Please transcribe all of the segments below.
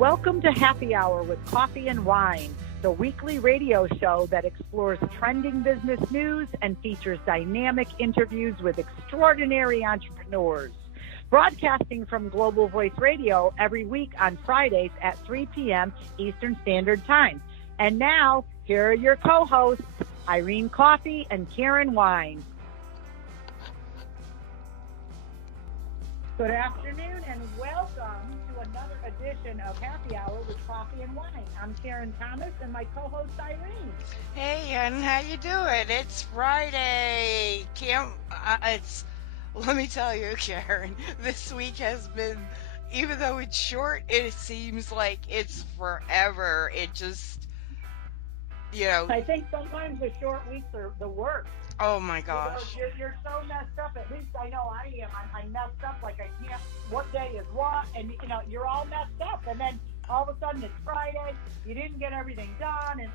Welcome to Happy Hour with Coffee and Wine, the weekly radio show that explores trending business news and features dynamic interviews with extraordinary entrepreneurs. Broadcasting from Global Voice Radio every week on Fridays at 3 p.m. Eastern Standard Time. And now, here are your co-hosts, Irene Coffee and Karen Wine. Good afternoon and welcome to another edition of Happy Hour with Coffee and Wine. I'm Karen Thomas and my co-host Irene. Hey, and how you doing? It's Friday. Let me tell you, Karen, this week has been, even though it's short, it seems like it's forever. It just, I think sometimes the short weeks are the worst. Oh my gosh. You're so messed up. At least I know I am. I'm messed up. Like I can't, what day is what? And, you're all messed up. And then all of a sudden it's Friday. You didn't get everything done. And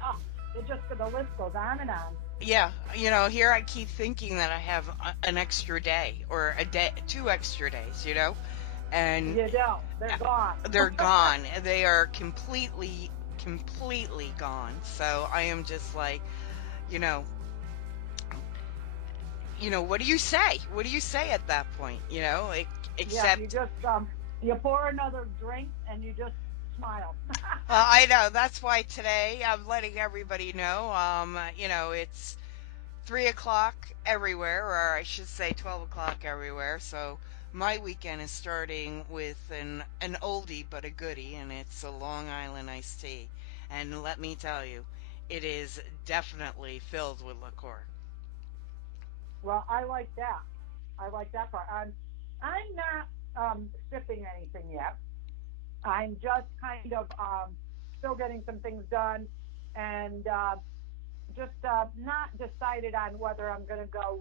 the list goes on and on. Yeah. Here I keep thinking that I have an extra day or a day, 2 extra days, And you don't. They're gone. They're gone. They are completely gone. So I am just like, what do you say? What do you say at that point? Except you just you pour another drink and you just smile. Well, I know that's why today I'm letting everybody know. It's 3:00 everywhere, or I should say 12:00 everywhere. So my weekend is starting with an oldie but a goodie, and it's a Long Island iced tea. And let me tell you, it is definitely filled with liqueur. Well, I like that. I like that part. I'm not sipping anything yet. I'm just kind of still getting some things done, and just not decided on whether I'm going to go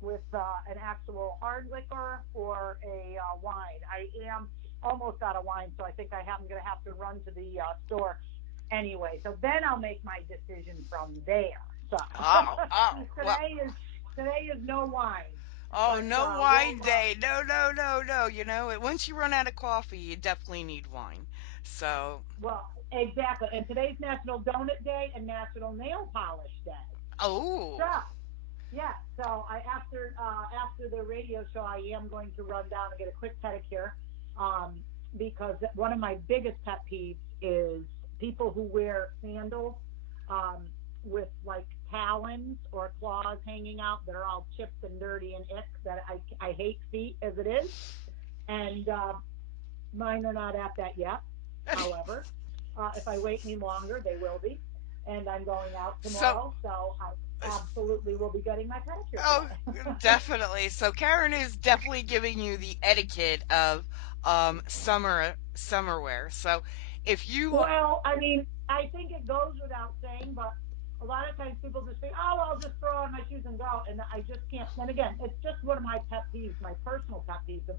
with an actual hard liquor or a wine. I am almost out of wine, so I think I'm going to have to run to the store anyway. So then I'll make my decision from there. So today is no wine. Oh, no wine day. No. Once you run out of coffee, you definitely need wine. So. Well, exactly. And today's National Donut Day and National Nail Polish Day. Oh. So after the radio show, I am going to run down and get a quick pedicure, because one of my biggest pet peeves is people who wear sandals with like talons or claws hanging out that are all chipped and dirty and ick. That I hate feet as it is, and mine are not at that yet. However, if I wait any longer, they will be, and I'm going out tomorrow, so I absolutely will be getting my pedicure. Oh, definitely. So Karen is definitely giving you the etiquette of summer wear. So if you I think it goes without saying, but a lot of times people just say, "Oh, I'll just throw on my shoes and go," and I just can't. And again, it's just one of my pet peeves, my personal pet peeves of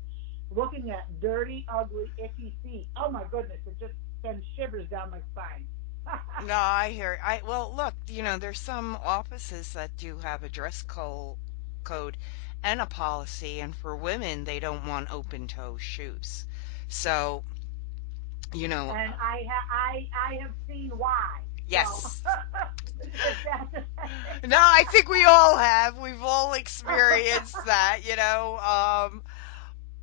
looking at dirty, ugly, icky feet. Oh my goodness, it just sends shivers down my spine. No, I hear. Well, look, there's some offices that do have a dress code and a policy, and for women, they don't want open toe shoes. So, And I have seen why. Yes. So. No, I think we all have. We've all experienced that,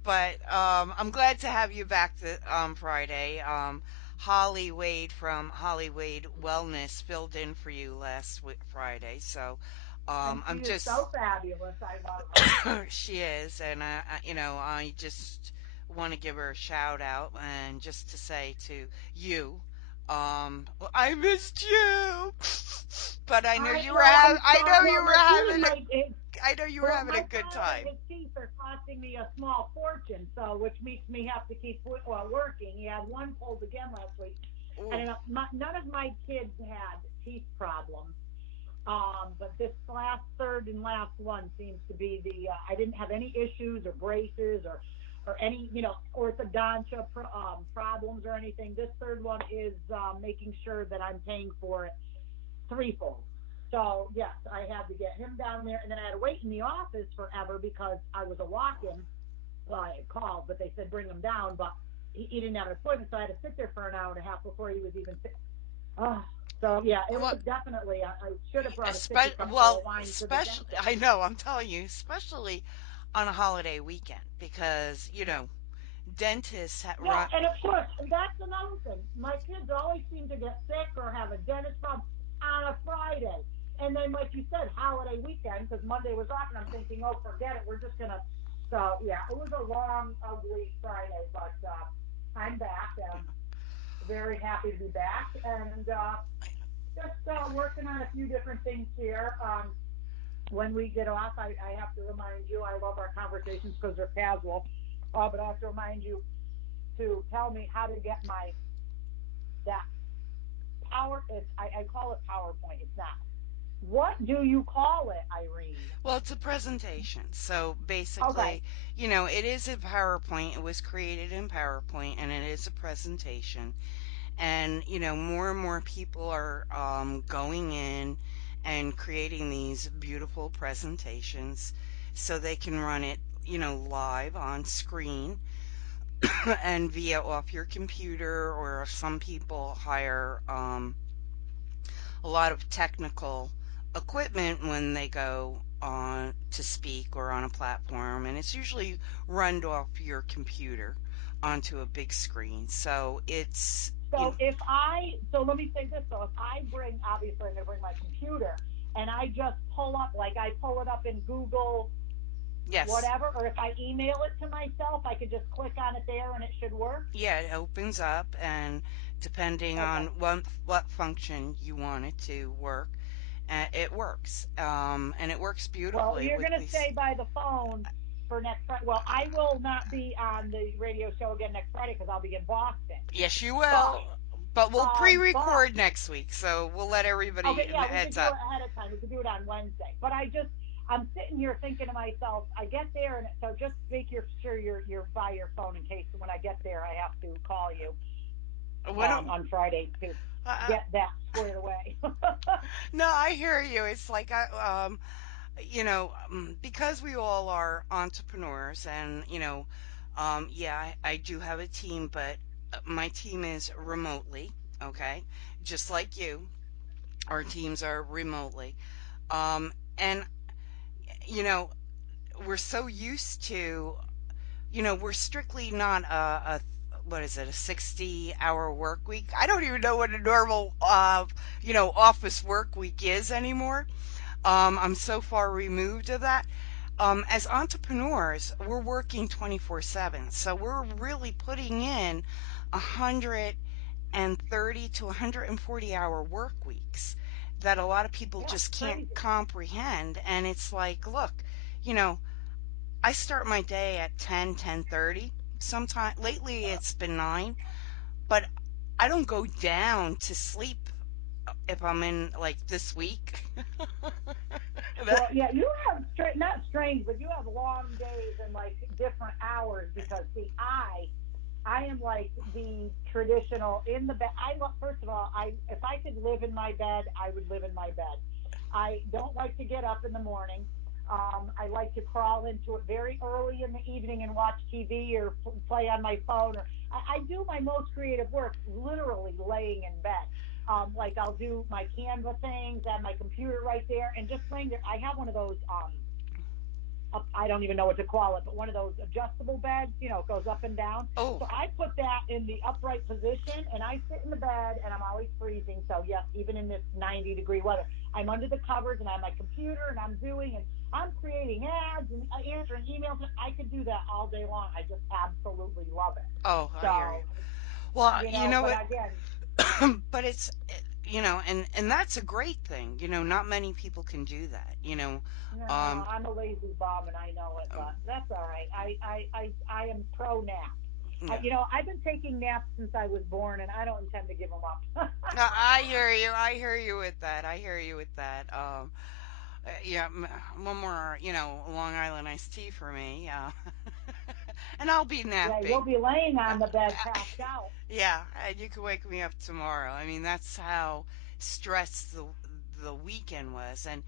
But I'm glad to have you back Friday. Holly Wade from Holly Wade Wellness filled in for you last Friday, so I'm just so fabulous. I love her. She is, and I just want to give her a shout out and just to say to you, I missed you, but I know you were having a good time. His teeth are costing me a small fortune, which makes me have to keep working. He had one pulled again last week. Ooh. And none of my kids had teeth problems. But this third and last one seems to be I didn't have any issues or braces or any, orthodontia problems or anything. This third one is making sure that I'm paying for it threefold. So, yes, I had to get him down there, and then I had to wait in the office forever because I was a walk-in. Well, I had called, but they said bring him down. But he didn't have an appointment, so I had to sit there for an hour and a half before he was even. Oh, so yeah, it Well, was definitely. I should have brought a sippy cup full well, of wine to the especially, dentist. I know, I'm telling you, especially on a holiday weekend because, dentists Yeah, run. and of course, and that's another thing. My kids always seem to get sick or have a dentist problem on a Friday. And then, like you said, holiday weekend, because Monday was off, and I'm thinking, oh, forget it. We're just going to. So, yeah, it was a long, ugly Friday, but I'm back and very happy to be back. And just working on a few different things here. When we get off, I have to remind you, I love our conversations because they're casual, but I have to remind you to tell me how to get my that power. I call it PowerPoint. It's not. What do you call it, Irene? Well, it's a presentation. So Okay. basically, it is a PowerPoint. It was created in PowerPoint and it is a presentation. And, more and more people are going in and creating these beautiful presentations so they can run it, live on screen and via off your computer, or some people hire a lot of technical equipment when they go on to speak or on a platform, and it's usually run off your computer onto a big screen. So it's, So let me say this. So if I bring, obviously I'm going to bring my computer and I just pull up, like I pull it up in Google, yes, whatever, or if I email it to myself, I could just click on it there and it should work. yeah, it opens up, and depending on Okay. what function you want it to work, it works. And it works Well, beautifully you're with going to these. stay by the phone for next Friday. Well, I will not be on the radio show again next Friday because I'll be in Boston. Yes, you But, will. But we'll but pre-record next week, so we'll let everybody okay, a yeah, we could heads do up. it ahead of time. We could do it on Wednesday. But I'm sitting here thinking to myself, I get there, and so just make sure you're by your phone in case when I get there, I have to call you What? on Friday to Uh, get that squared away. no, I hear you. It's like because we all are entrepreneurs, and yeah, I do have a team, but my team is remotely. Okay, just like you, our teams are remotely. And you know, we're so used to, we're strictly not a what is it, a 60-hour work week. I don't even know what a normal, office work week is anymore. I'm so far removed of that. As entrepreneurs, we're working 24/7. So we're really putting in 130 to 140-hour work weeks that a lot of people Yeah, just can't crazy. comprehend. And it's like, look, you know, I start my day at 10:30. Sometime lately it's been 9, but I don't go down to sleep if I'm in like this week. Well, yeah, you have not strange, but you have long days and like different hours because see, I am like the traditional in the bed. I love, first of all, I if I could live in my bed, I would live in my bed. I don't like to get up in the morning. I like to crawl into it very early in the evening and watch TV or play on my phone. Or I do my most creative work literally laying in bed. Like I'll do my Canva things, have my computer right there, and just laying there. I have one of those I don't even know what to call it, but one of those adjustable beds, it goes up and down. Oh, So I put that in the upright position and I sit in the bed and I'm always freezing. So yes, even in this 90-degree weather, I'm under the covers and I have my computer and I'm doing and I'm creating ads and answering emails. And I could do that all day long. I just absolutely love it. oh, I hear you. So, Well, you know but what? again, But it's, and that's a great thing. Not many people can do that. no, Um, I'm a lazy bum and I know it, um, but that's all right. I am pro nap. yeah. I've been taking naps since I was born, and I don't intend to give them up. I hear you. I hear you with that. I hear you with that. Yeah, one more, Long Island iced tea for me. And I'll be Yeah, you'll napping. be laying Uh, on the bed, uh, passed out. yeah, and you can wake me up tomorrow. I mean, that's how stressed the weekend was. And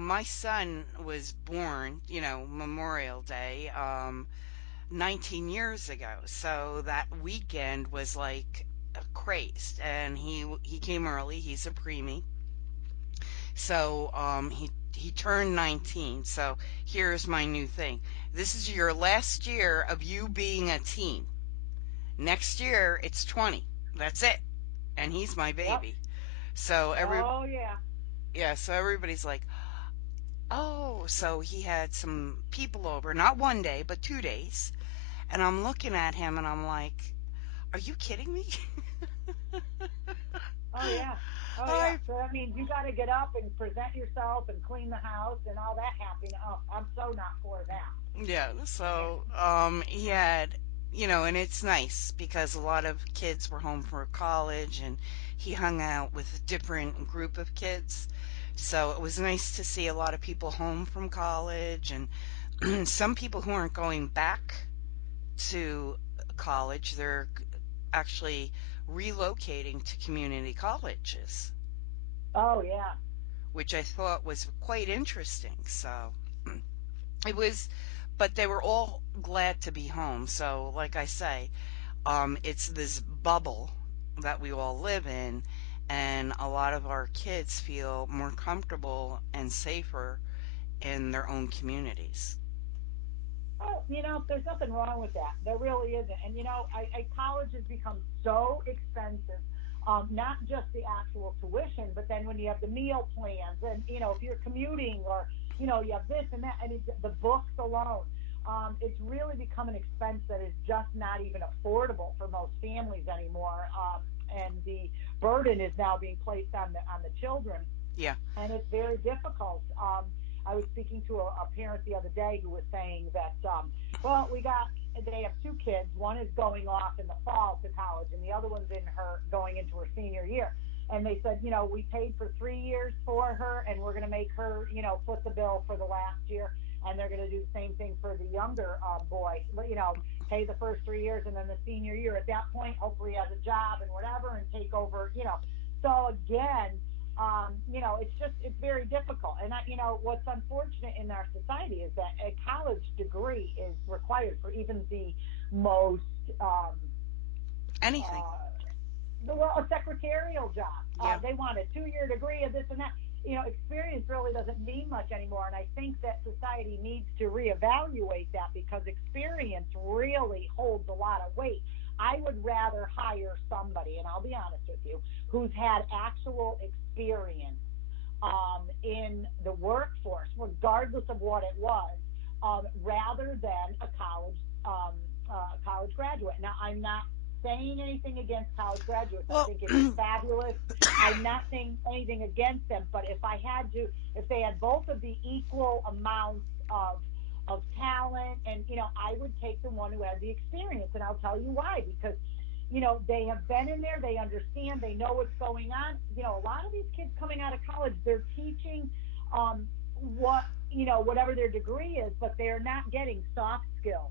my son was born, Memorial Day. 19 years ago. So that weekend was like crazed, and he came early. He's a preemie. So he turned 19. So here's my new thing. This is your last year of you being a teen. Next year it's 20. That's it. And he's my Yep. baby. So Oh yeah. yeah, so everybody's like, "Oh, so he had some people over, not one day, but 2 days." And I'm looking at him and I'm like, "Are you kidding me?" Oh yeah. Oh yeah. I So that means you got to get up and present yourself and clean the house and all that happening. Oh, I'm so not for that. Yeah, Yeah. so he had, and it's nice because a lot of kids were home for college and he hung out with a different group of kids. So it was nice to see a lot of people home from college and some people who aren't going back to college, they're actually relocating to community colleges, Oh yeah. which I thought was quite interesting. So it was, but they were all glad to be home. So, like I say, it's this bubble that we all live in, and a lot of our kids feel more comfortable and safer in their own communities. Oh, there's nothing wrong with that. There really isn't. And college has become so expensive. Not just the actual tuition, but then when you have the meal plans, and if you're commuting, or you have this and that, and the books alone. It's really become an expense that is just not even affordable for most families anymore. And the burden is now being placed on the children, Yeah. and it's very difficult. I was speaking to a parent the other day who was saying that, well, they have two kids. One is going off in the fall to college, and the other one's going into her senior year. And they said, we paid for 3 years for her, and we're going to make her, foot the bill for the last year. And they're going to do the same thing for the younger boy, pay the first 3 years, and then the senior year. At that point, hopefully, he has a job and whatever, and take over. So again, it's very difficult. And what's unfortunate in our society is that a college degree is required for even the most, um, Anything. uh, well, a secretarial job. Yeah. They want a 2-year degree of this and that. Experience really doesn't mean much anymore. And I think that society needs to reevaluate that, because experience really holds a lot of weight. I would rather hire somebody, and I'll be honest with you, who's had actual experience in the workforce, regardless of what it was, rather than a college graduate. Now, I'm not saying anything against college graduates. I Well, think it's fabulous. I'm not saying anything against them, but if they had both of the equal amounts of talent, and I would take the one who had the experience, and I'll tell you why. Because they have been in there, they understand, they know what's going on. A lot of these kids coming out of college, they're teaching whatever their degree is, but they're not getting soft skills.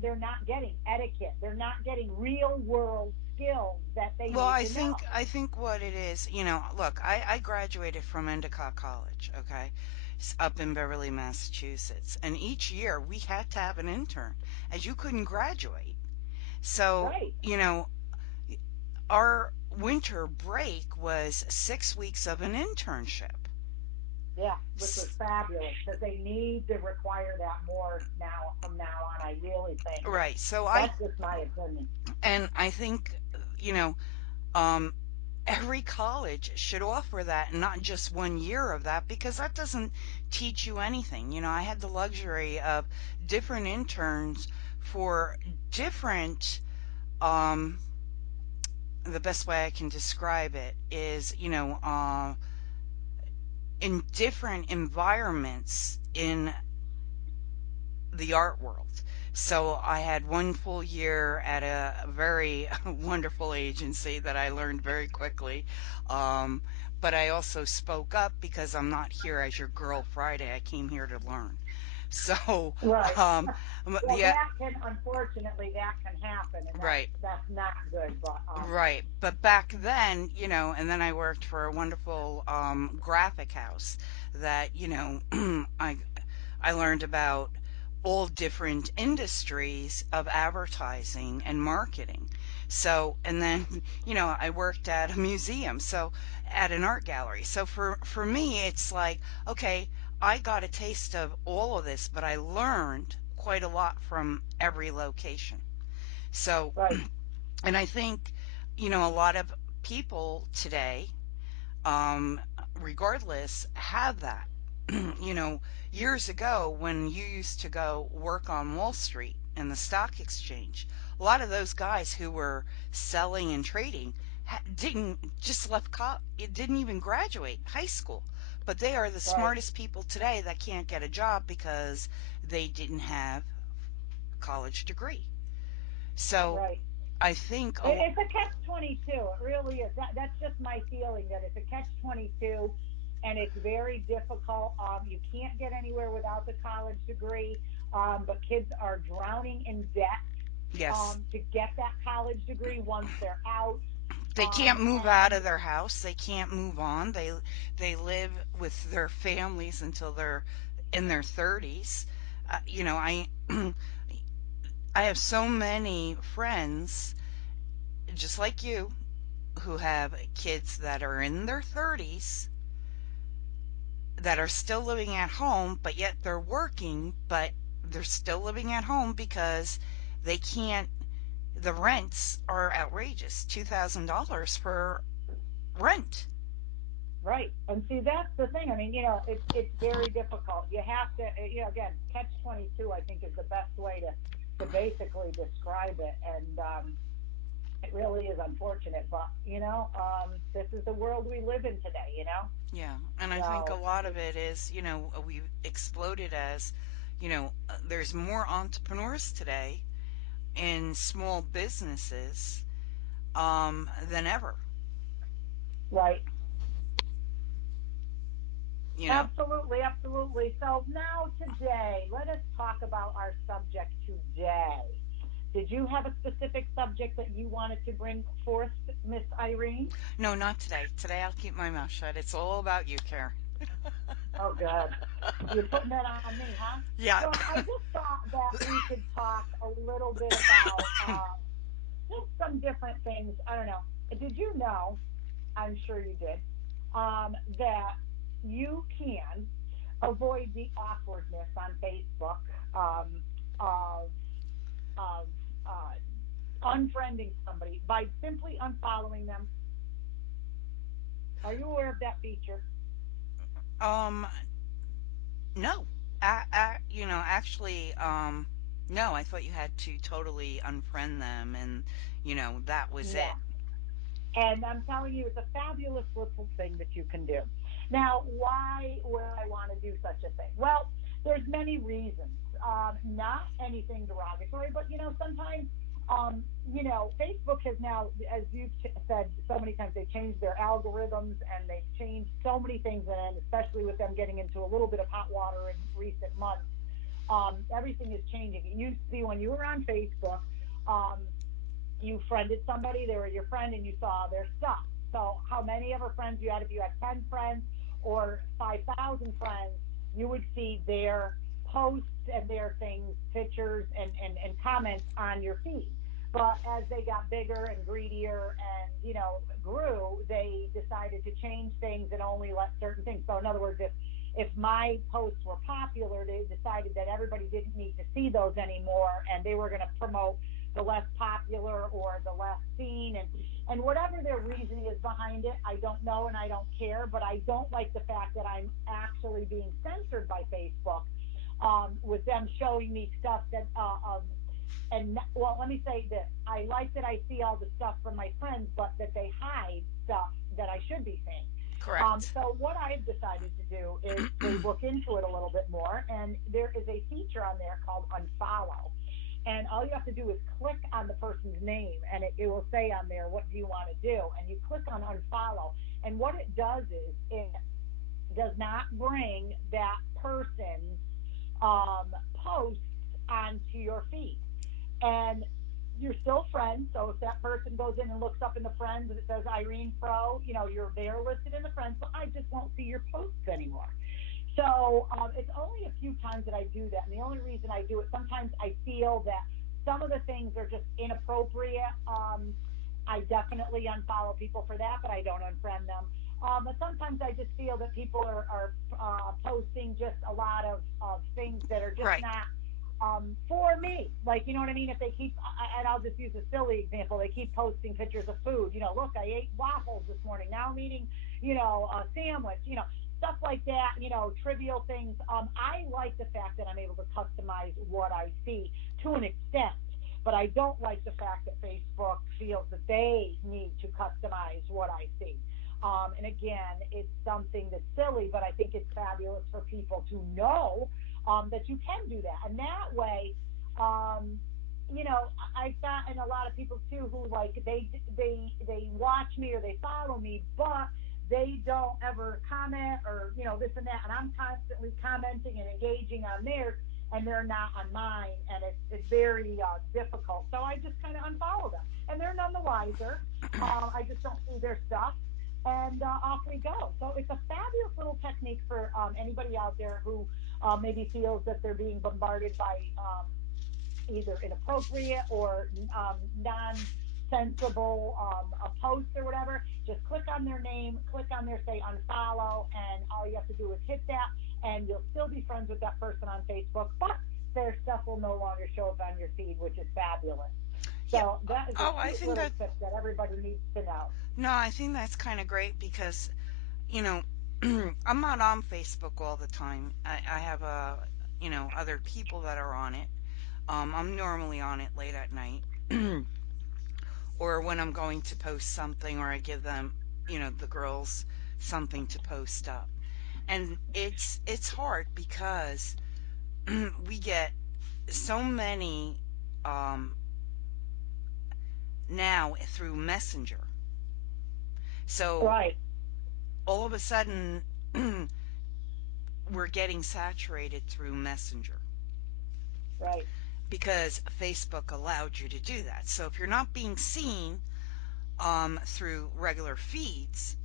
They're not getting etiquette. They're not getting real world skills that they well, need I to know. think I think what it is, look, I graduated from Endicott College, okay, up in Beverly, Massachusetts, and each year we had to have an intern, as you couldn't graduate. So, Right. our winter break was 6 weeks of an internship. Yeah, which was fabulous, because they need to require that more now from now on. I really think. Right. That's just my opinion. I think, you know, um, every college should offer that, and not just 1 year of that, because that doesn't teach you anything. I had the luxury of different interns for different, um, the best way I can describe it is, in different environments in the art world. So I had one full year at a very wonderful agency that I learned very quickly. Um, but I also spoke up because I'm not here as your girl Friday. I came here to learn. So, Right. um, Well, yeah, unfortunately that can happen, and right. that's not good. But Right. But back then, and then I worked for a wonderful graphic house that, I learned about all different industries of advertising and marketing. So, and then, I worked at a museum, so at an art gallery. So for me, it's like, okay, I got a taste of all of this, but I learned quite a lot from every location. So, Right, and I think, a lot of people today, um, regardless, have that. you know, Years ago, when you used to go work on Wall Street and the stock exchange, a lot of those guys who were selling and trading didn't just left it didn't even graduate high school, but they are the right, smartest people today that can't get a job because they didn't have a college degree. So right. I think It's a catch-22. It really is. That's just my feeling that it's a catch-22, and it's very difficult. You can't get anywhere without the college degree, but kids are drowning in debt yes, to get that college degree once they're out. they can't move out And of their house. They can't move on. They live with their families until they're in their 30s. I I have so many friends just like you who have kids that are in their 30s that are still living at home, but yet they're working, but they're still living at home because they can't. The rents are outrageous. $2,000 for rent. right, and see that's the thing. I mean, it's very difficult. You have to, again, catch-22. I think is the best way to basically describe it, and it really is unfortunate, but this is the world we live in today. Yeah, and I think a So lot of it's it is, we've exploded as, there's more entrepreneurs today in small businesses than ever. right. You know, Absolutely, absolutely. So now today, let us talk about our subject today. Did you have a specific subject that you wanted to bring forth, Miss Irene? no, not today. Today I'll keep my mouth shut. It's all about you, Karen. Oh, good. You're putting that on me, huh? Yeah. Well, I just thought that we could talk a little bit about just some different things. I don't know. Did you know? I'm sure you did. That you can avoid the awkwardness on Facebook um, of of unfriending somebody by simply unfollowing them. Are you aware of that feature? um, no. Actually, no, I thought you had to totally unfriend them and, that was No. it. And I'm telling you, it's a fabulous little thing that you can do. Now, why would I want to do such a thing? Well, there's many reasons. Not anything derogatory, but sometimes, Facebook has now, as you've said so many times, they've changed their algorithms and they've changed so many things, and especially with them getting into a little bit of hot water in recent months, everything is changing. It used to be when you were on Facebook, um, you friended somebody, they were your friend, and you saw their stuff. So, how many ever friends you had, if you had 10 friends or 5,000 friends, you would see their posts and their things, pictures, and comments on your feed. But as they got bigger and greedier and, grew, they decided to change things and only let certain things. So, in other words, if my posts were popular, they decided that everybody didn't need to see those anymore, and they were going to promote the less popular or the less seen, and whatever their reasoning is behind it, I don't know and I don't care, but I don't like the fact that I'm actually being censored by Facebook, with them showing me stuff that and well, let me say this: I like that I see all the stuff from my friends, but that they hide stuff that I should be seeing. Correct. So what I've decided to do is to look into it a little bit more, and there is a feature on there called unfollow, and all you have to do is click on the person's name, and it will say on there, what do you want to do, and you click on unfollow, and what it does is it does not bring that person's posts onto your feed, and you're still friends. So if that person goes in and looks up in the friends and it says Irene Pro, you're there listed in the friends, but I just won't see your posts anymore. It's only a few times that I do that. And the only reason I do it, sometimes I feel that some of the things are just inappropriate. I definitely unfollow people for that, but I don't unfriend them. But sometimes I just feel that people are posting just a lot of things that are just Right. not for me. Like, you know what I mean? If they keep, and I'll just use a silly example, they keep posting pictures of food. Look, I ate waffles this morning. Now I'm eating, a sandwich, stuff like that, trivial things. I like the fact that I'm able to customize what I see to an extent. But I don't like the fact that Facebook feels that they need to customize what I see. And again, it's something that's silly, but I think it's fabulous for people to know that you can do that. And that way, um, I've gotten a lot of people too who like they watch me or they follow me, but they don't ever comment or this and that, and I'm constantly commenting and engaging on theirs, and they're not on mine, and it's very difficult. So I just kind of unfollow them, and they're none the wiser. I just don't see their stuff, and off we go. So it's a fabulous little technique for anybody out there who maybe feels that they're being bombarded by either inappropriate or non-sensible a post or whatever. Just click on their name, click on their say unfollow, and all you have to do is hit that, and you'll still be friends with that person on Facebook, but their stuff will no longer show up on your feed, which is fabulous. Yeah. So that is a Oh, I cute think little that, tip that everybody needs to know. no, I think that's kind of great because, you know, I'm not on Facebook all the time. I have, other people that are on it. I'm normally on it late at night or when I'm going to post something or I give them, the girls something to post up. And it's hard because we get so many um, now through Messenger. So Right, all of a sudden, we're getting saturated through Messenger right. because Facebook allowed you to do that. So if you're not being seen through regular feeds,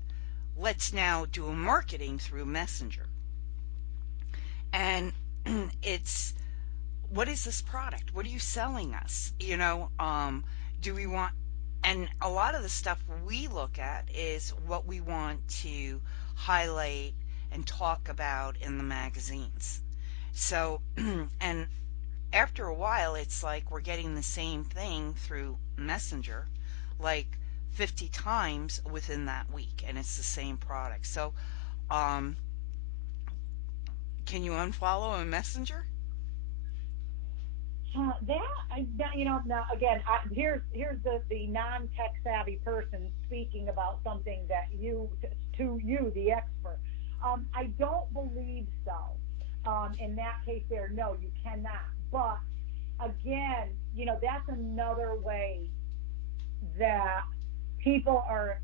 let's now do a marketing through Messenger. And it's, what is this product? What are you selling us? Do we want, and a lot of the stuff we look at is what we want to highlight and talk about in the magazines. So, and after a while, it's like we're getting the same thing through Messenger, like 50 times within that week, and it's the same product. So, um, can you unfollow a Messenger? Now again, here's the non-tech savvy person speaking about something that to you, the expert. I don't believe so. In that case, there, no, you cannot. But again, that's another way that people are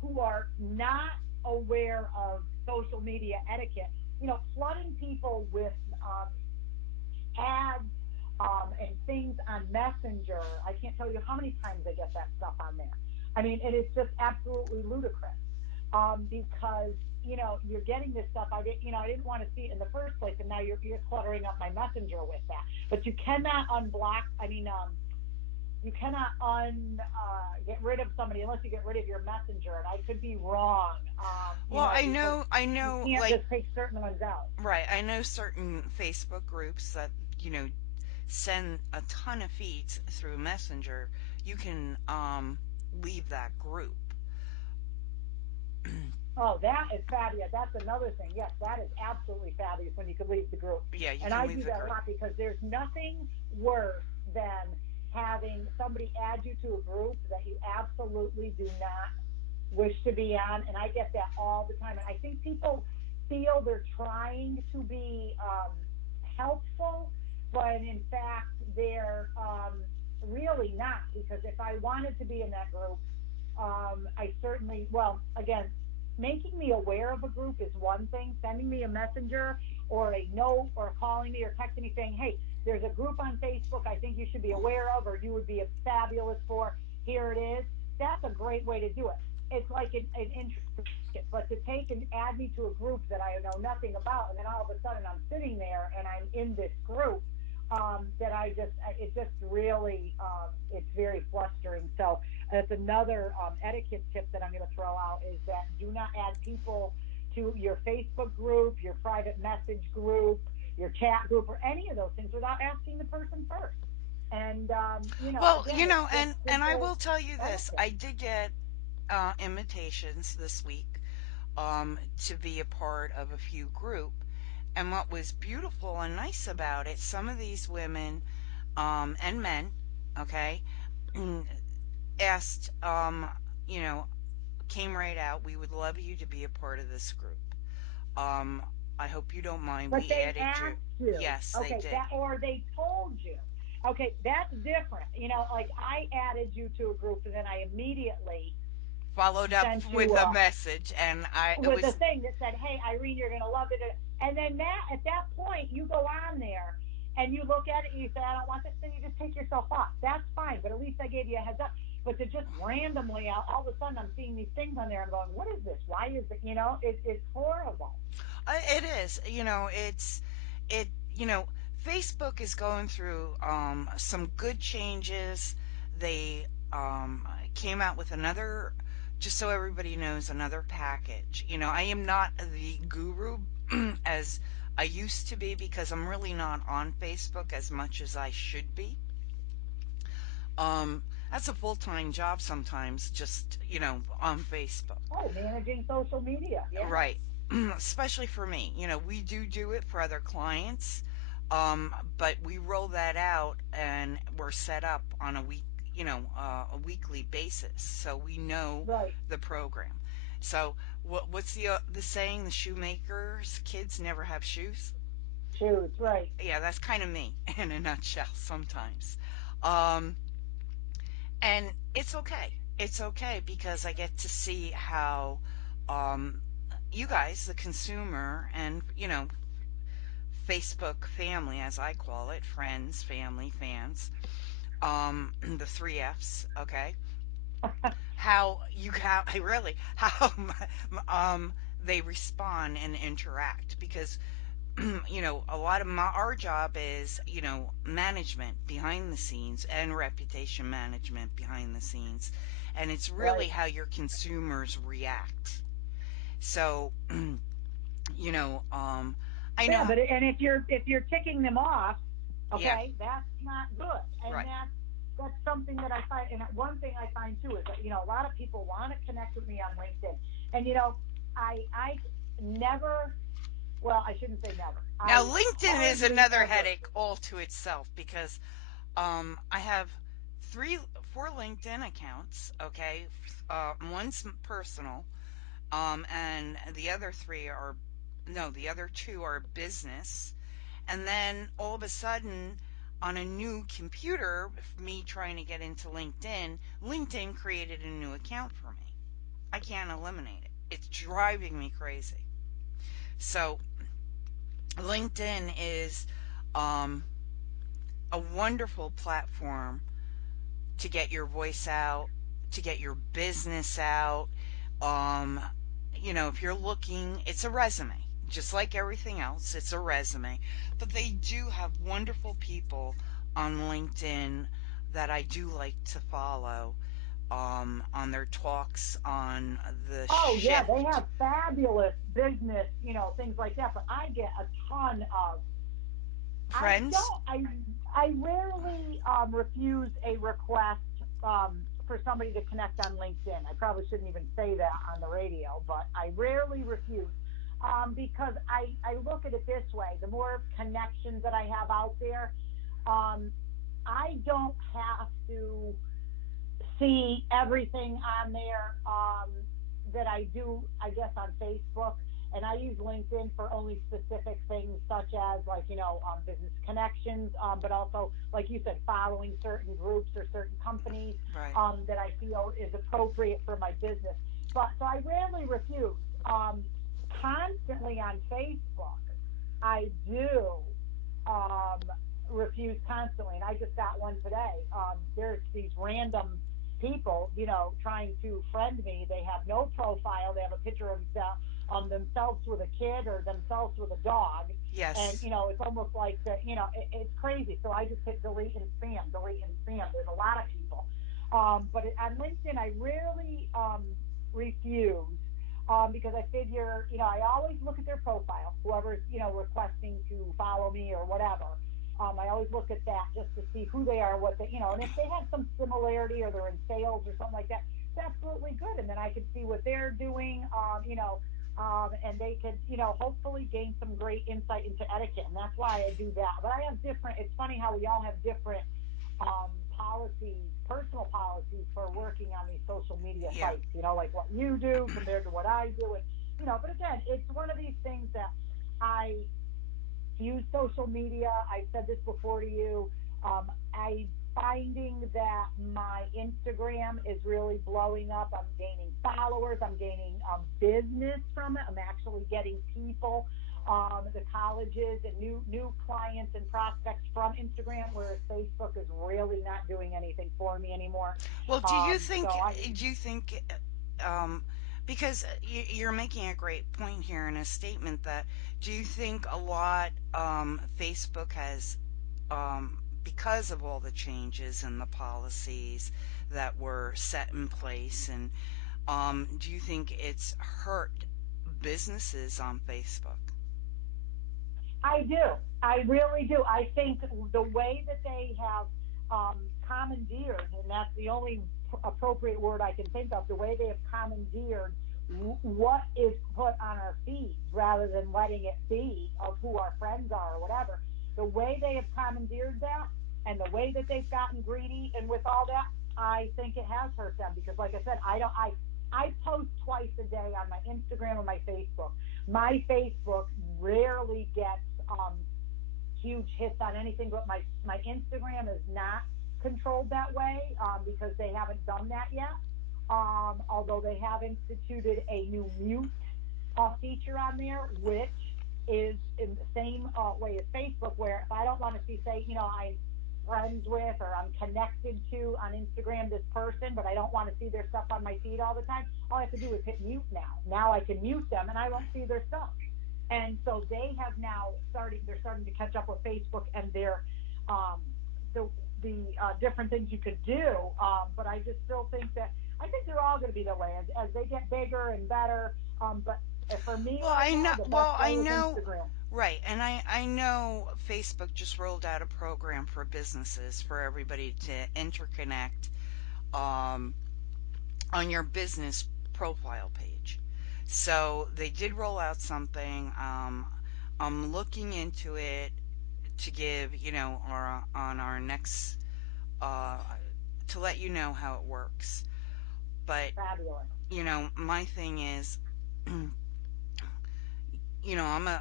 who are not aware of social media etiquette, flooding people with ads and things on Messenger. I can't tell you how many times I get that stuff on there. I mean, it is just absolutely ludicrous because you're getting this stuff. I didn't want to see it in the first place, and now you're cluttering up my Messenger with that. But you cannot unblock. You cannot get rid of somebody unless you get rid of your Messenger, and I could be wrong. Well, Because I you know, can't like, just take certain ones out. right, I know certain Facebook groups that, send a ton of feeds through Messenger. You can leave that group. Oh, that is fabulous. That's another thing. Yes, that is absolutely fabulous when you can leave the group. Yeah, you And can I leave do the that a group. lot because there's nothing worse than having somebody add you to a group that you absolutely do not wish to be on. And I get that all the time. And I think people feel they're trying to be helpful, but in fact, they're really not. Because if I wanted to be in that group, I certainly, well, again, making me aware of a group is one thing. Sending me a messenger or a note or calling me or texting me saying, hey, there's a group on Facebook I think you should be aware of or you would be fabulous for. Here it is. That's a great way to do it. it's like an interest. But to take and add me to a group that I know nothing about, and then all of a sudden I'm sitting there and I'm in this group, that it just really, it's very flustering. So that's another etiquette tip that I'm going to throw out is that do not add people to your Facebook group, your private message group, your chat group, or any of those things without asking the person first. And, Well, again, it's just and I simple will tell you this. etiquette. I did get invitations this week to be a part of a few group. And what was beautiful and nice about it, some of these women and men, okay, asked, you know, came right out. We would love you to be a part of this group. Um, I hope you don't mind. But We they added you. asked you. Yes, they Okay, did. that or they told you. Okay, that's different. Like I added you to a group and then I immediately Followed up sent with you a message, and it with a was thing that said, "Hey, Irene, you're gonna love it." And then at that point, you go on there and you look at it and you say, "I don't want this," then you just take yourself off. That's fine, but at least I gave you a heads up. But to just randomly, all of a sudden, I'm seeing these things on there. I'm going, "What is this? Why is it?" It's horrible. It is. It. Facebook is going through some good changes. They came out with another, just so everybody knows, another package. I am not the guru as I used to be because I'm really not on Facebook as much as I should be. That's a full-time job sometimes, just, on Facebook. Oh, managing social media. Yeah. Right. Especially for me. We do it for other clients, but we roll that out and we're set up on a weekly basis, so we know Right. the program. So, what's the saying? The shoemaker's kids never have shoes. Shoes. Right. Yeah, that's kind of me in a nutshell sometimes. Um, and it's okay. It's okay because I get to see how um, you guys, the consumer, and Facebook family, as I call it, friends, family, fans, the three Fs. Okay, how you how really how they respond and interact because a lot of our job is, management behind the scenes and reputation management behind the scenes. And it's really Right. how your consumers react. So, you know, um, I Yeah, know, but and if you're ticking them off, yeah, okay, that's not good, and right. that's something that I find. And one thing I find too is that a lot of people want to connect with me on LinkedIn, and I never. Well, I shouldn't say never. Now, I LinkedIn is hardly another ever. headache all to itself because I have 4 LinkedIn accounts, okay? One's personal, and the other 3 are, no, the other 2 are business. And then all of a sudden, on a new computer, me trying to get into LinkedIn, LinkedIn created a new account for me. I can't eliminate it. It's driving me crazy. So, LinkedIn is um, a wonderful platform to get your voice out, to get your business out. Um, if you're looking, it's a resume. Just like everything else, it's a resume. But they do have wonderful people on LinkedIn that I do like to follow on their talks on the Oh yeah, they shift. have fabulous business, things like that. But I get a ton of. I Friends? don't. I rarely refuse a request for somebody to connect on LinkedIn. I probably shouldn't even say that on the radio, but I rarely refuse because I look at it this way: the more connections that I have out there, um, I don't have to see everything on there that I do, I guess, on Facebook. And I use LinkedIn for only specific things, such as like business connections, but also, like you said, following certain groups or certain companies Right. that I feel is appropriate for my business. But so I rarely refuse. Constantly on Facebook, I do um, refuse constantly, and I just got one today. There's these random people, trying to friend me. They have no profile. They have a picture of themselves with a kid or themselves with a dog. And, Yes. it's almost like that, it's crazy. So I just hit delete and spam, delete and spam. There's a lot of people. But on LinkedIn, I really refuse because I figure, I always look at their profile, whoever's, requesting to follow me or whatever. I always look at that just to see who they are, what they, and if they have some similarity or they're in sales or something like that, it's absolutely good. And then I can see what they're doing, and they could, hopefully gain some great insight into etiquette. And that's why I do that. But I have different, it's funny how we all have different policies, personal policies for working on these social media Yeah. sites, like what you do compared to what I do. And, but again, it's one of these things that I use social media. I've said this before to you. I finding that my Instagram is really blowing up. I'm gaining followers. I'm gaining business from it. I'm actually getting people, the colleges and new clients and prospects from Instagram, whereas Facebook is really not doing anything for me anymore. Well, So I, do you think, um, because you're making a great point here in a statement that do you think a lot, Facebook has, because of all the changes and the policies that were set in place, and do you think it's hurt businesses on Facebook? I do. I really do. I think the way that they have commandeered, and that's the only appropriate word I can think of, the way they have commandeered what is put on our feeds rather than letting it be of who our friends are or whatever, the way they have commandeered that and the way that they've gotten greedy and with all that, I think it has hurt them because, like I said, I post twice a day on my Instagram and my Facebook. My Facebook rarely gets huge hits on anything, but my Instagram is not controlled that way because they haven't done that yet. Although they have instituted a new mute feature on there, which is in the same way as Facebook, where if I don't want to see, say, I'm friends with or I'm connected to on Instagram this person, but I don't want to see their stuff on my feed all the time, all I have to do is hit mute now. Now I can mute them and I won't see their stuff. And so they have now they're starting to catch up with Facebook and their um, the different things you could do. But I just still think that I think they're all going to be that way as they get bigger and better. But for me Well, right I know. now, the best Well, I way is know. Instagram. Right, and I know Facebook just rolled out a program for businesses for everybody to interconnect um, on your business profile page. So they did roll out something. I'm looking into it to give our on our next uh, to let you know how it works. But Fabulous. my thing is, I'm a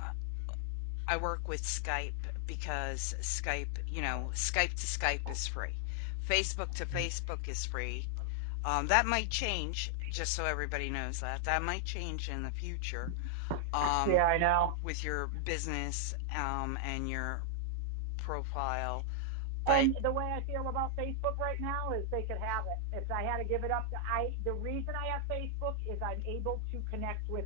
I work with Skype because Skype to Skype is free. Facebook to Facebook is free. That might change, just so everybody knows that. That might change in the future um, Yeah, I know. with your business and your profile. But And the way I feel about Facebook right now is they could have it. If I had to give it up, the reason I have Facebook is I'm able to connect with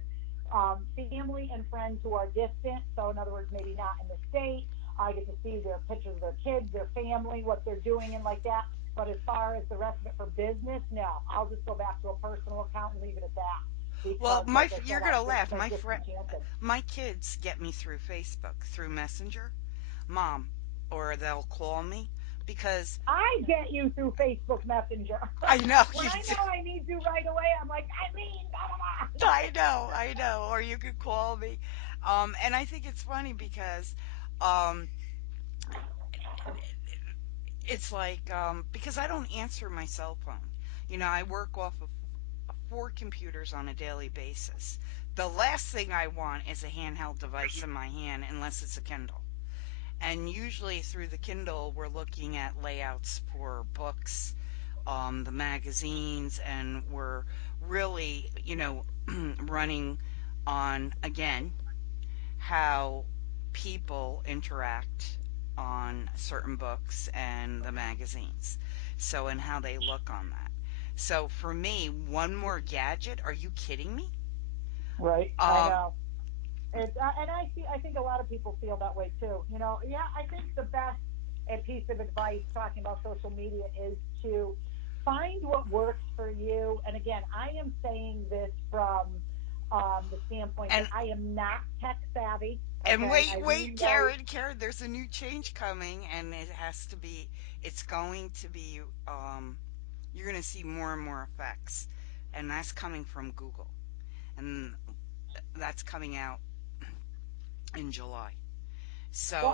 family and friends who are distant. So in other words, maybe not in the state. I get to see their pictures of their kids, their family, what they're doing, and like that. But as far as the rest of it for business, no. I'll just go back to a personal account and leave it at that. well, Because, like I you're said, gonna I'm just laugh. so disenchanted. My kids get me through Facebook, through Messenger, Mom, or they'll call me because I get you through Facebook Messenger. I know When you I do. know I need you right away, I'm like, Eileen, blah, blah, blah. I know. Or you could call me. And I think it's funny because um, it's like because I don't answer my cell phone. I work off of four computers on a daily basis. The last thing I want is a handheld device in my hand unless it's a Kindle. And usually through the Kindle, we're looking at layouts for books, the magazines, and we're really, running on, again, how people interact on certain books and the magazines. So, and how they look on that. So for me, one more gadget? Are you kidding me? Right. I Um, know. And I think a lot of people feel that way too. Yeah, I think the best piece of advice talking about social media is to find what works for you. And again, I am saying this from the standpoint that and I am not tech savvy. and Okay, wait, Irene knows. Karen, there's a new change coming, and it's going to be, you're going to see more and more effects, and that's coming from Google, and that's coming out in July. Well, So,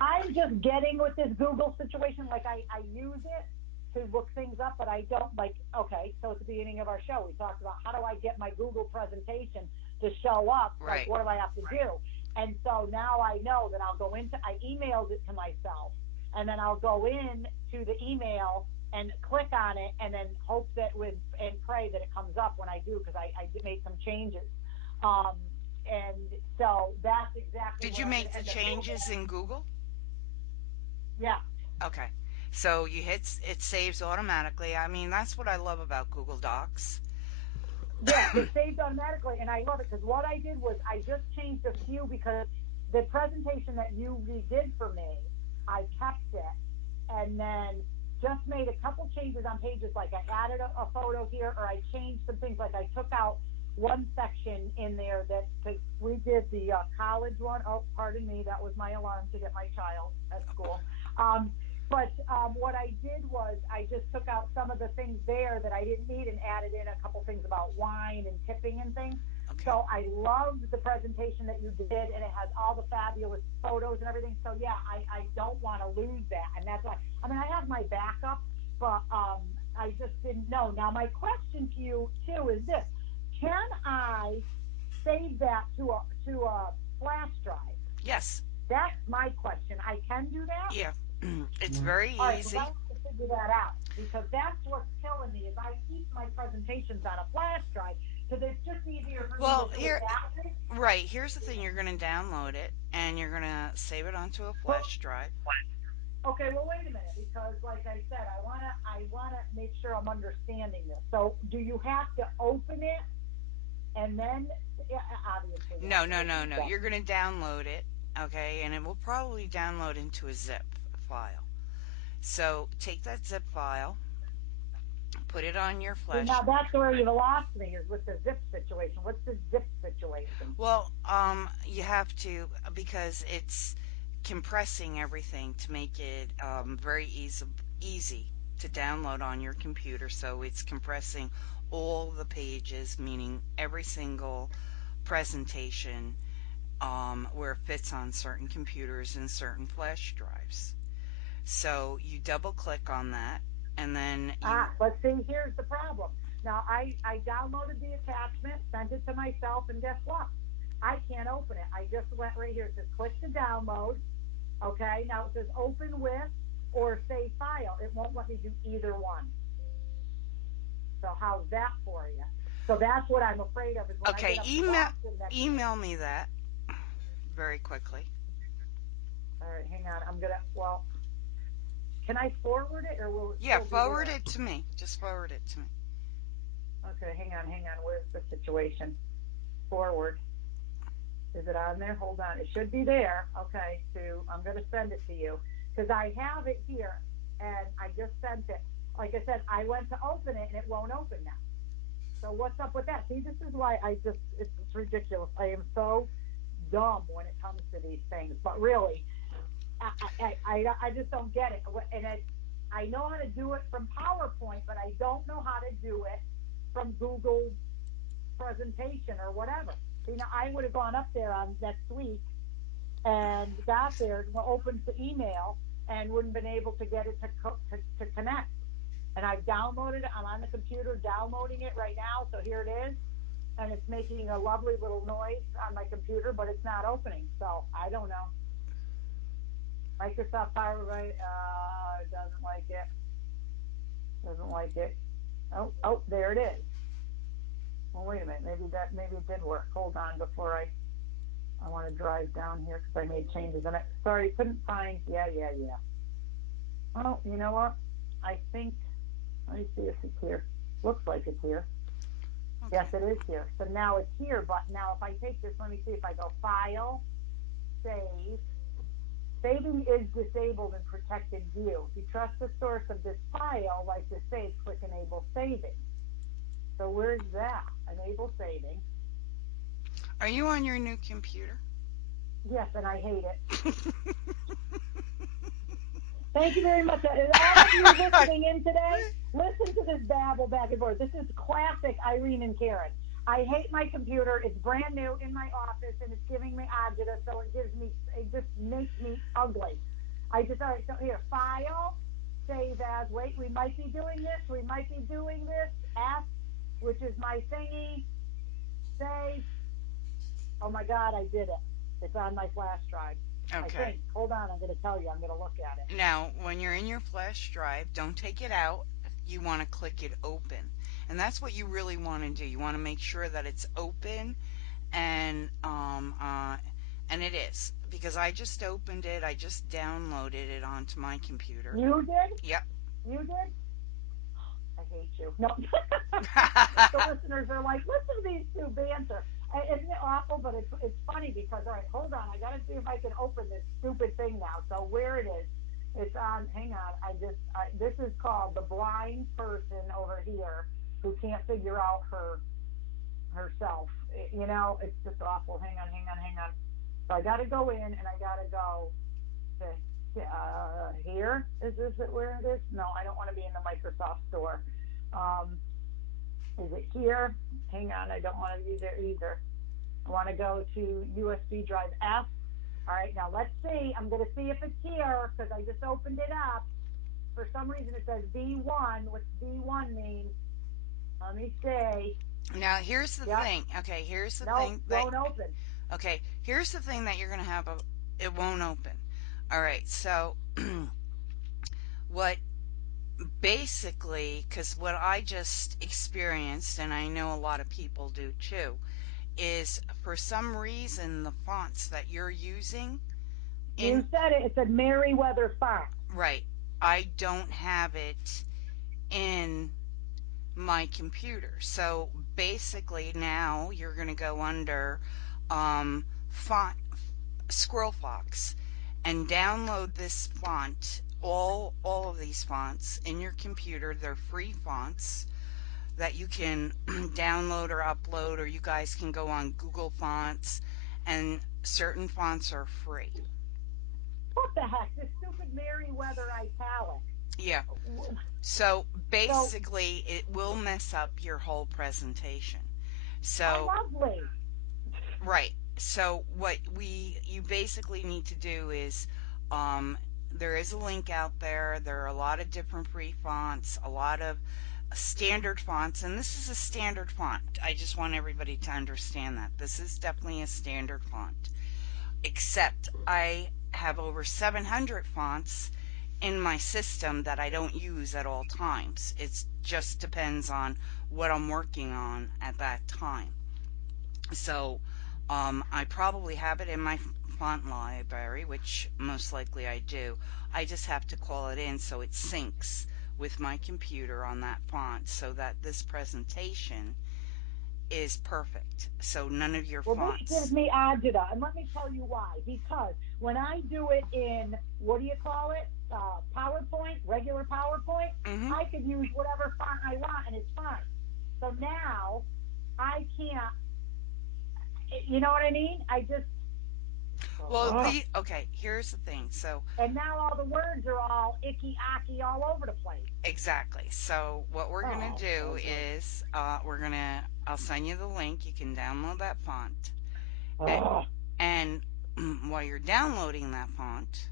I'm just getting with this Google situation. Like I use it to look things up, but I don't like. Okay, so at the beginning of our show, we talked about how do I get my Google presentation to show up? Like, right. what do I have to do? And so now I know that I'll go into. I emailed it to myself, and then I'll go in to the email and click on it, and then hope that with and pray that it comes up when I do because I did make some changes. Um, and so that's exactly Did what you I'm going make to the end up doing. changes in Google? Yeah, Okay. So it saves automatically. I mean, that's what I love about Google Docs. yeah, it saved automatically, and I love it because what I did was I just changed a few because the presentation that you redid for me, I kept it, and then just made a couple changes on pages. Like I added a photo here, or I changed some things. Like I took out one section in there that cause we did the college one. Oh, pardon me, that was my alarm to get my child at school. Um, but what I did was I just took out some of the things there that I didn't need and added in a couple things about wine and tipping and things. Okay. So I loved the presentation that you did, and it has all the fabulous photos and everything. So yeah, I don't want to lose that, and that's why. I mean, I have my backup, but I just didn't know. Now my question to you too is this: can I save that to a flash drive? Yes. That's my question. I can do that. Yeah. It's very All right, because I easy. have to figure that out because that's what's killing me is I keep my presentations on a flash drive because it's just easier for me to Well, do it that way. right, here's the thing. You're going to download it and you're going to save it onto a But flash drive. okay, well wait a minute because like I said, I wanna make sure I'm understanding this. So do you have to open it and then yeah, obviously you No, have to no, open no, it. no. So You're going to download it, okay? And it will probably download into a zip file. So take that zip file, put it on your see flash. now that's where you lost me is with the zip situation. What's the zip situation? Well, you have to because it's compressing everything to make it very easy to download on your computer. So it's compressing all the pages, meaning every single presentation where it fits on certain computers and certain flash drives. So you double click on that, and then you. But see, here's the problem. Now, I downloaded the attachment, sent it to myself, and guess what? I can't open it. I just went right here. It says click to download. Okay. Now it says open with or save file. It won't let me do either one. So how's that for you? So that's what I'm afraid of is when I get Okay, up to Boston next week. email me that very quickly. All right, hang on. Well, can I forward it or will it Yeah, still be forward there? it to me. Just forward it to me. Okay, hang on, hang on. Where's the situation? Forward. Is it on there? Hold on. It should be there. Okay, I'm going to send it to you because I have it here and I just sent it. Like I said, I went to open it and it won't open now. So what's up with that? See, this is why it's ridiculous. I am so dumb when it comes to these things. But really, I just don't get it. And I know how to do it from PowerPoint, but I don't know how to do it from Google presentation or whatever. You know, I would have gone up there on next week and got there, opened the email, and wouldn't been able to get it to connect. And I've downloaded it. I'm on the computer downloading it right now. So here it is. And it's making a lovely little noise on my computer, but it's not opening. So I don't know. Microsoft PowerPoint doesn't like it. Doesn't like it. Oh, there it is. Well, wait a minute. Maybe it did work. Hold on before I want to drive down here because I made changes in it. Sorry, couldn't find. Yeah. Oh, you know what? I think. Let me see if it's here. Looks like it's here. Yes, Okay. it is here. So now it's here, but now if I take this, let me see if I go File, Save. Saving is disabled in protected view. If you trust the source of this file, like the save, click Enable Saving. So where's that? Enable Saving. Are you on your new computer? Yes, and I hate it. Thank you very much. All of you listening in today, listen to this babble back and forth. This is classic Irene and Karen. I hate my computer. It's brand new in my office, and it's giving me agita, so it just makes me ugly. All right, so here, File, Save As. Wait, we might be doing this. F, which is my thingy. Save. Oh my God, I did it. It's on my flash drive. I Okay. think. Hold on, I'm going to tell you. I'm going to look at it. Now, when you're in your flash drive, don't take it out. You want to click it open. And that's what you really want to do. You want to make sure that it's open and it is because I just opened it. I just downloaded it onto my computer. You did? Yep. You did? I hate you. No. The listeners are like, listen to these two banter. Isn't it awful? But it's funny because, all right, hold on. I got to see if I can open this stupid thing now. So where it is, it's on, hang on. This is called The Blind Person over here who can't figure out herself. It's just awful. Hang on. So I got to go in and I got to go to here. Is this it where it is? No, I don't want to be in the Microsoft store. Um, is it here? Hang on, I don't want to be there either. I want to go to USB drive F. All right, now let's see. I'm going to see if it's here because I just opened it up. For some reason it says B1. What's B1 mean? Let me see. Now, here's the Yep. thing. Okay, here's the Nope, thing that won't open. okay, here's the thing that you're going to have it won't open. All right. So, what basically, because what I just experienced, and I know a lot of people do too, is for some reason the fonts that you're using You in said it. It said Merriweather font. right, I don't have it in my computer. So basically, now you're going to go under font Squirrel Fox and download this font. All of these fonts in your computer. They're free fonts that you can download or upload, or you guys can go on Google Fonts, and certain fonts are free. What the heck? This stupid Merriweather italic. Yeah. So So, basically, it will mess up your whole presentation. oh, So, lovely. right. So what you basically need to do is, um, there is a link out there. There are a lot of different free fonts, a lot of standard fonts, and this is a standard font. I just want everybody to understand that this is definitely a standard font. Except I have over 700 fonts in my system that I don't use at all times. It just depends on what I'm working on at that time. So I probably have it in my font library, which most likely I do. I just have to call it in so it syncs with my computer on that font so that this presentation is perfect. So none of your Well, this gives fonts. me agita, and let me tell you why. Because when I do it in, what do you call it? PowerPoint, regular PowerPoint, Hmm. I could use whatever font I want, and it's fine. So now I can't, you know what I mean? Well, Ugh. okay, here's the thing. So And now all the words are all icky-acky all over the place. exactly. So what we're gonna Oh, do ugly. is I'll send you the link. You can download that font, and, Ugh. and while you're downloading that font,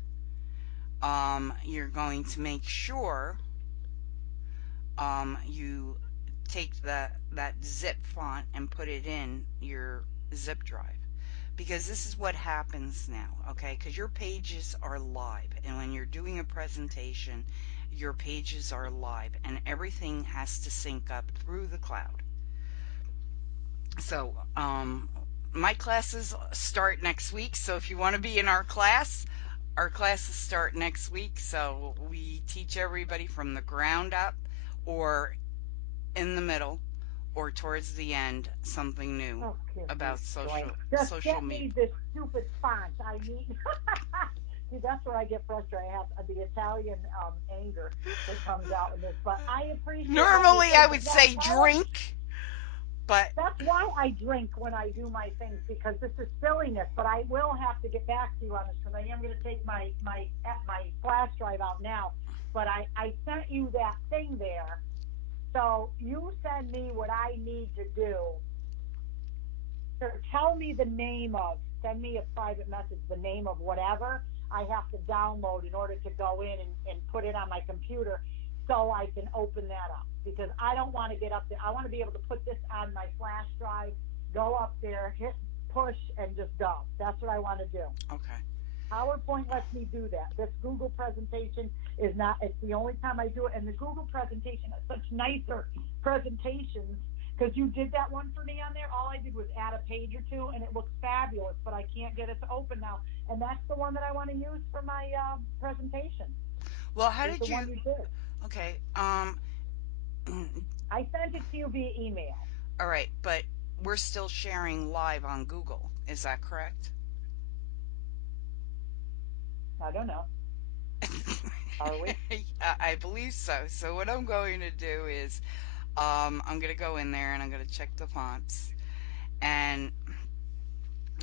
you're going to make sure you take that zip font and put it in your zip drive. Because this is what happens now, okay? Because your pages are live, and when you're doing a presentation, your pages are live, and everything has to sync up through the cloud. So, my classes start next week. So, if you want to be in our classes start next week. So, we teach everybody from the ground up, or in the middle or towards the end something new Oh, give me about strength. social Just social get media. me this stupid font. I need. See, that's where I get frustrated. I have the Italian anger that comes out in this. But I appreciate what you Normally I said. But would now say tell them drink, but that's why I drink when I do my things because this is silliness. But I will have to get back to you on this because I am going to take my flash drive out now. But I sent you that thing there. So you send me what I need to do tell me the name of, send me a private message, the name of whatever I have to download in order to go in and put it on my computer so I can open that up. Because I don't want to get up there. I want to be able to put this on my flash drive, go up there, hit push, and just go. That's what I want to do. okay. PowerPoint lets me do that. This Google presentation is not, it's the only time I do it. And the Google presentation has such nicer presentations because you did that one for me on there. All I did was add a page or two and it looks fabulous, but I can't get it to open now. And that's the one that I want to use for my presentation. Well, how Is did the you one you did. okay, I sent it to you via email. all right, but we're still sharing live on Google. Is that correct? I don't know. Are we? I believe so. So what I'm going to do is I'm going to go in there and I'm going to check the fonts and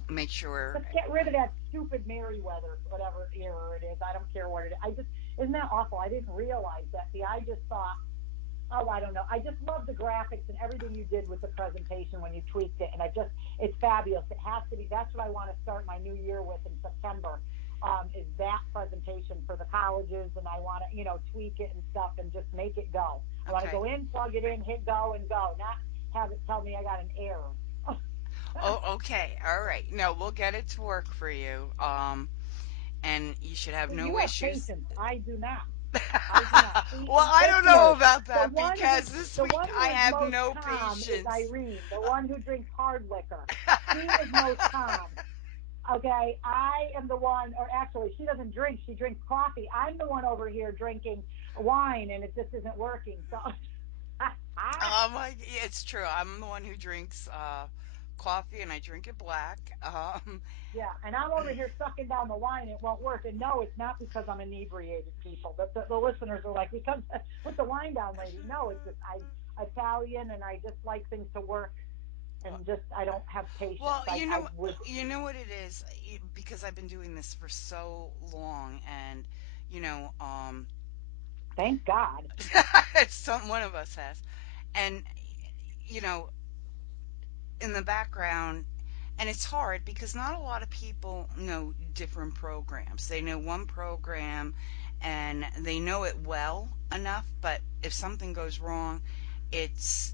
make sure. Just get rid of that stupid Merriweather, whatever error it is. I don't care what it is. Isn't that awful? I didn't realize that. See, I just thought, oh, I don't know. I just love the graphics and everything you did with the presentation when you tweaked it. And it's fabulous. It has to be, that's what I want to start my new year with in September, is that presentation for the colleges. And I want to, tweak it and stuff and just make it go. I want to Okay. go in, plug it in, hit go and go, not have it tell me I got an error. Oh, okay. All right. No, we'll get it to work for you. And you should have See, no you have issues. patience. I do not. I do not. See, Well, and I don't know listeners, about the that one because this the week one I who is have most no calm is patience. Irene, the one who drinks hard liquor. She is most calm. Okay, I am the one, or actually, she doesn't drink. She drinks coffee. I'm the one over here drinking wine, and it just isn't working. So, It's true. I'm the one who drinks coffee and I drink it black. yeah, and I'm over here sucking down the wine. It won't work. And no, it's not because I'm inebriated, people. The listeners are like, because put the wine down, lady. No, it's just I'm Italian, and I just like things to work, and just I don't have patience. well, I would you know what it is because I've been doing this for so long, and you know, thank God. one of us has, and you know, in the background. And it's hard because not a lot of people know different programs. They know one program and they know it well enough, but if something goes wrong, it's,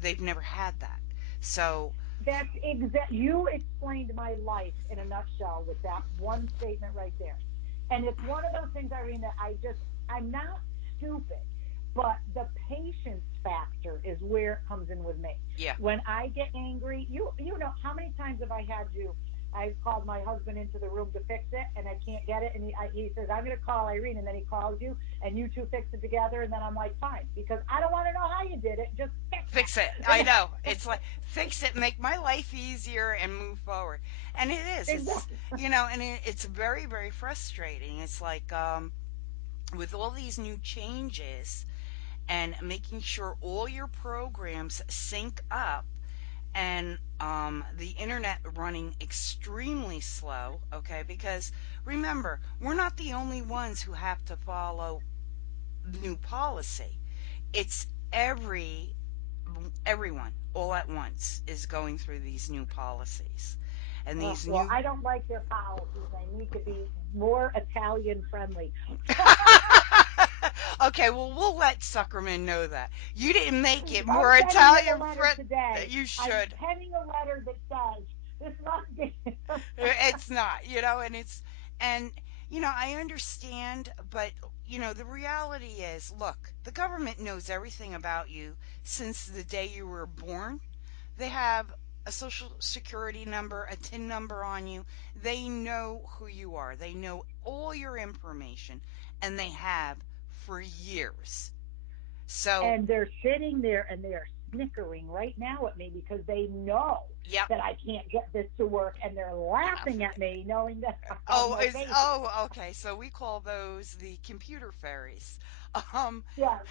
they've never had that. So, That's exact. You explained my life in a nutshell with that one statement right there. And it's one of those things, Irene, that I'm not stupid, but the patience factor is where it comes in with me. yeah. When I get angry, you know, how many times have I had you? I called my husband into the room to fix it, and I can't get it. And he says, I'm going to call Irene. And then he calls you, and you two fix it together. And then I'm like, fine, because I don't want to know how you did it. Just fix Fix it. it. I know. It's like, fix it, make my life easier, and move forward. And it is. It's, Exactly. and it's very, very frustrating. It's like, with all these new changes, and making sure all your programs sync up and the internet running extremely slow, okay? Because remember, we're not the only ones who have to follow new policy. It's everyone all at once is going through these new policies. And Oh, these well, new I don't like their policies. They need to be more Italian friendly. Okay, well, we'll let Suckerman know that. You didn't make it I'm more sending him a Italian letter friend. today. You I'm should. penning a letter that says this must be. It's not, and, I understand, but, the reality is, look, the government knows everything about you since the day you were born. They have a social security number, a TIN number on you. They know who you are. They know all your information, and they have for years. So, And they're sitting there and they are snickering right now at me because they know yep. that I can't get this to work, and they're laughing at me knowing that I have Oh, no patience. okay. So we call those the computer fairies. Um, Yes.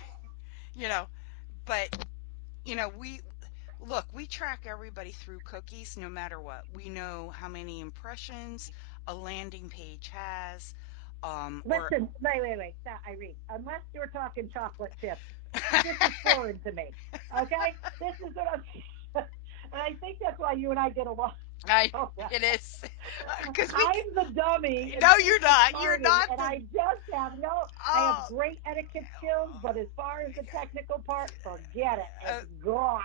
you know, but we look, we track everybody through cookies no matter what. We know how many impressions a landing page has, or Listen, wait. Stop, Irene. Unless you're talking chocolate chips, this is foreign to me. Okay? This is what I'm. And I think that's why you and I get along I so well. it is because I'm the dummy, and no, she's you're the not. You're smarty, not and the I just have no. I have oh. great etiquette skills, but as far as the technical part, forget it. Uh, It's gone.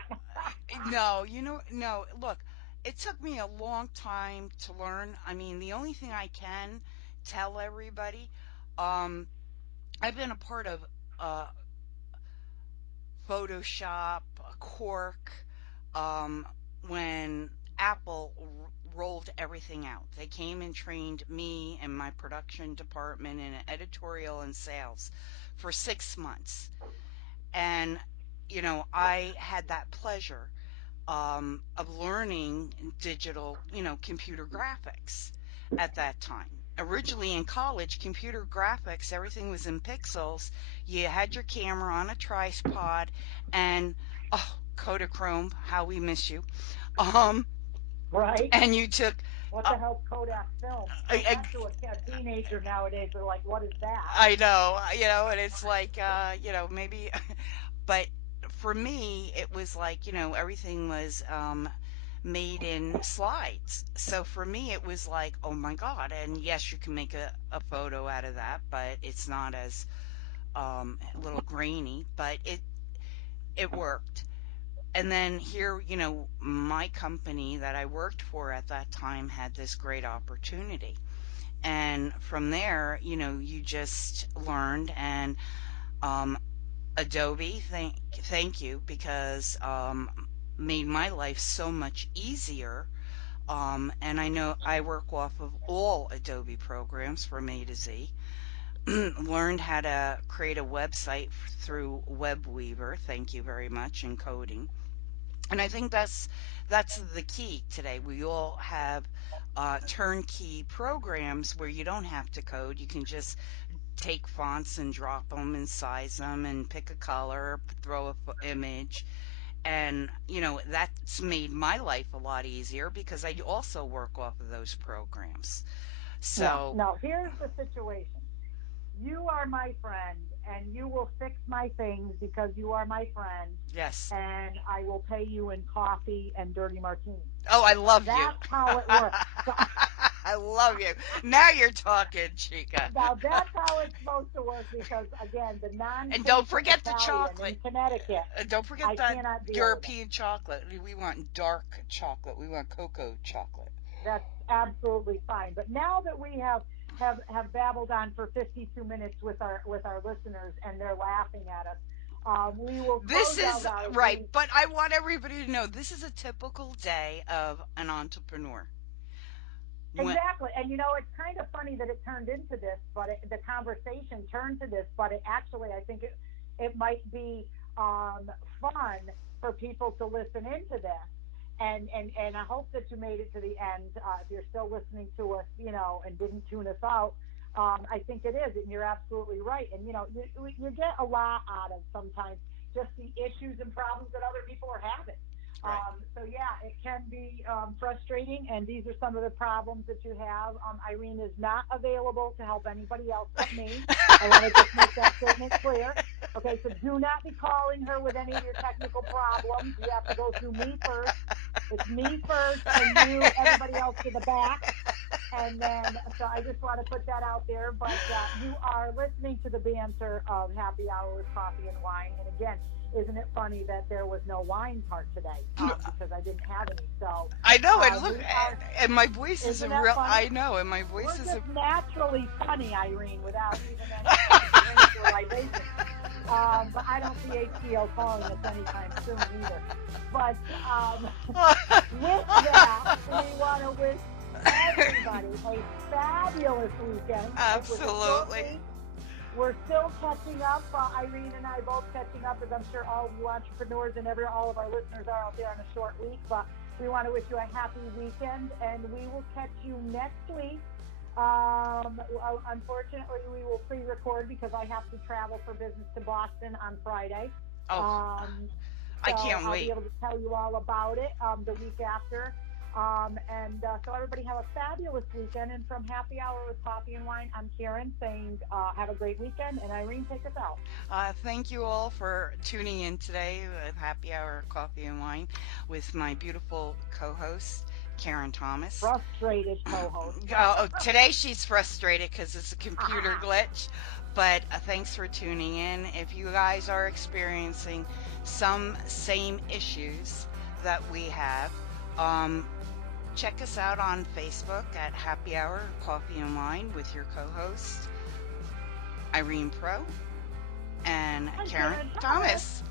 no, no. Look, it took me a long time to learn. I mean, the only thing I can tell everybody, um, I've been a part of uh, Photoshop, Quark, um, when Apple rolled everything out. They came and trained me and my production department in editorial and sales for 6 months. And, I had that pleasure of learning digital, computer graphics at that time. Originally in college, computer graphics, everything was in pixels. You had your camera on a tripod, and oh, Kodachrome, how we miss you. Um, Right? and you took, What uh, the hell's Kodak film? Say I, that to a teenager nowadays. They're like, "What is that?" I know, and it's like, maybe, but for me, it was like, everything was made in slides. So for me, it was like, oh my God. And yes, you can make a photo out of that, but it's not as a little grainy, but it worked. And then here, my company that I worked for at that time had this great opportunity. And from there, you just learned, and um, Adobe, thank you, because made my life so much easier. And I know I work off of all Adobe programs from A to Z. Learned how to create a website through WebWeaver. Thank you very much in coding. And I think that's the key today. We all have turnkey programs where you don't have to code. You can just take fonts and drop them and size them and pick a color, throw a image. And, that's made my life a lot easier because I also work off of those programs. Yeah. So, No. Here's the situation. You are my friend, and you will fix my things because you are my friend, yes. and I will pay you in coffee and dirty martinis. Oh, I love you. That's how it works. So, I love you. Now you're talking, Chica. now that's how it's supposed to work because again, the And don't non-patient forget the Italian in chocolate. Connecticut, Don't forget I that cannot deal with it. European chocolate. We want dark chocolate. We want cocoa chocolate. That's absolutely fine. But now that we have babbled on for 52 minutes with our listeners and they're laughing at us, we will This close out is our right, we but I want everybody to know this is a typical day of an entrepreneur. When, exactly. And it's kind of funny that it turned into this, but the conversation turned to this. But it actually, I think it might be fun for people to listen into this. And I hope that you made it to the end. If you're still listening to us, and didn't tune us out, I think it is, and you're absolutely right. And you get a lot out of sometimes just the issues and problems that other people are having. right. So yeah, it can be frustrating, and these are some of the problems that you have. Irene is not available to help anybody else but me. I want to just make that statement clear. Okay, so do not be calling her with any of your technical problems. You have to go through me first. It's me first, and you, everybody else to the back. And then, so I just want to put that out there. But you are listening to the banter of Happy Hour with Coffee and Wine. And again, isn't it funny that there was no wine part today because I didn't have any? So I know, and look, we are. and my voice Isn't isn't that real. funny? I know, and my voice We're isn't. just naturally funny, Irene, without even any drinks or libation. But I don't see HBO calling us anytime soon either. But with that, we want to wish everybody a fabulous weekend. Absolutely. We're still catching up. Irene and I both catching up, as I'm sure all you entrepreneurs and all of our listeners are out there on a short week. But we want to wish you a happy weekend, and we will catch you next week. Unfortunately, we will pre-record because I have to travel for business to Boston on Friday. Oh, I can't I'll wait. be able to tell you all about it the week after. So everybody have a fabulous weekend. And from Happy Hour with Coffee and Wine, I'm Karen saying have a great weekend. And Irene, take us out. Thank you all for tuning in today with Happy Hour Coffee and Wine with my beautiful co-host, Karen Thomas. Frustrated co-host. Today she's frustrated because it's a computer glitch. But thanks for tuning in. If you guys are experiencing some same issues that we have, check us out on Facebook at Happy Hour Coffee and Wine with your co-hosts, Irene Pro and Karen Thomas.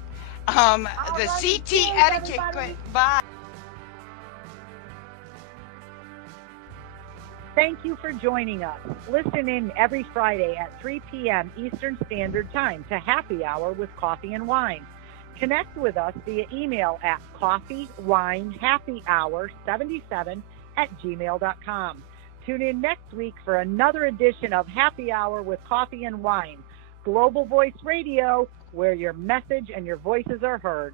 The CT etiquette. Bye. Thank you for joining us. Listen in every Friday at 3 p.m. Eastern Standard Time to Happy Hour with Coffee and Wine. Connect with us via email at coffeewinehappyhour77@gmail.com. Tune in next week for another edition of Happy Hour with Coffee and Wine, Global Voice Radio, where your message and your voices are heard.